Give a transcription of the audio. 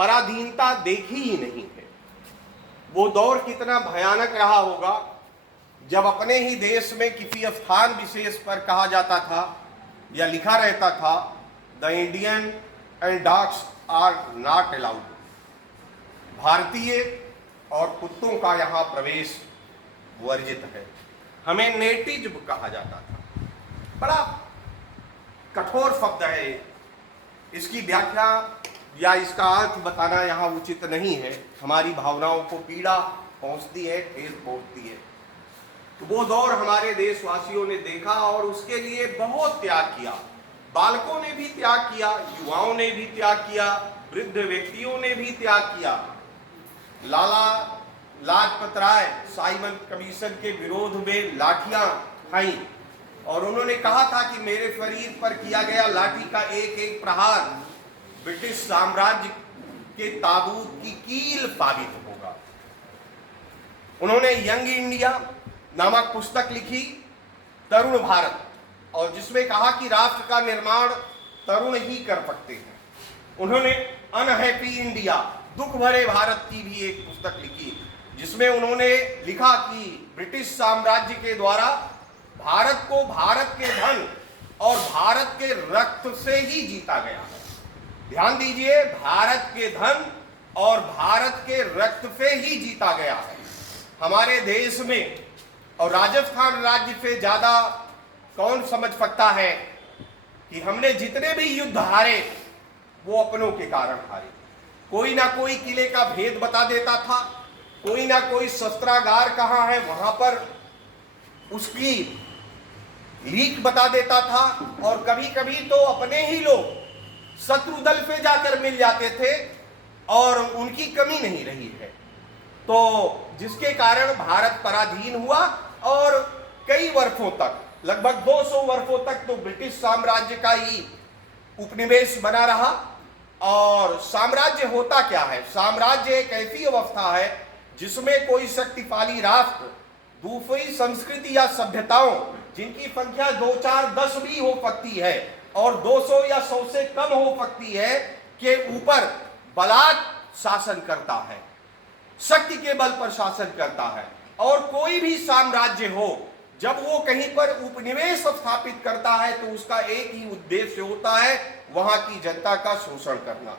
पराधीनता देखी ही नहीं है। वो दौर कितना भयानक रहा होगा जब अपने ही देश में किसी स्थान विशेष पर कहा जाता था या लिखा रहता था, the Indian and dogs are not allowed, भारतीय और कुत्तों का यहाँ प्रवेश वर्जित है। हमें नेटिव कहा जाता था। बड़ा कठोर शब्द है, इसकी व्याख्या या इसका अर्थ बताना यहाँ उचित नहीं है। हमारी भावनाओं को पीड़ा पहुँचती है, ठेस पहुँचती है। तो वो दौर हमारे देशवासियों ने देखा और उसके लिए बहुत त्याग किया। बालकों ने भी त्याग किया, युवाओं ने भी त्याग किया, वृद्ध व्यक्तियों ने भी त्याग किया। लाला लाजपत राय साइमन कमीशन के विरोध में लाठियां खाई और उन्होंने कहा था कि मेरे शरीर पर किया गया लाठी का एक एक प्रहार ब्रिटिश साम्राज्य के ताबूत की कील साबित होगा। उन्होंने यंग इंडिया नामक पुस्तक लिखी, तरुण भारत, और जिसमें कहा कि राष्ट्र का निर्माण तरुण ही कर सकते हैं। उन्होंने अनहैप्पी इंडिया, दुख भरे भारत की भी एक पुस्तक लिखी, जिसमें उन्होंने लिखा कि ब्रिटिश साम्राज्य के द्वारा भारत को भारत के धन और भारत के रक्त से ही जीता गया है। ध्यान दीजिए, भारत के धन और भारत के रक्त से ही जीता गया है। हमारे देश में और राजस्थान राज्य से ज्यादा कौन समझ सकता है कि हमने जितने भी युद्ध हारे वो अपनों के कारण हारे। कोई ना कोई किले का भेद बता देता था, कोई ना कोई शस्त्रागार कहाँ है वहां पर उसकी लीक बता देता था, और कभी कभी तो अपने ही लोग शत्रु दल पे जाकर मिल जाते थे और उनकी कमी नहीं रही है। तो जिसके कारण भारत पराधीन हुआ और कई वर्षों तक, लगभग 200 वर्षों तक तो ब्रिटिश साम्राज्य का ही उपनिवेश बना रहा। और साम्राज्य होता क्या है? साम्राज्य एक ऐसी अवस्था है जिसमें कोई शक्तिशाली राष्ट्र दूसरी संस्कृति या सभ्यताओं जिनकी संख्या 2, 4, 10 भी हो सकती है और 200 या 100 से कम हो सकती है के ऊपर बलात् शासन करता है, शक्ति के बल पर शासन करता है। और कोई भी साम्राज्य हो, जब वो कहीं पर उपनिवेश स्थापित करता है तो उसका एक ही उद्देश्य होता है, वहां की जनता का शोषण करना।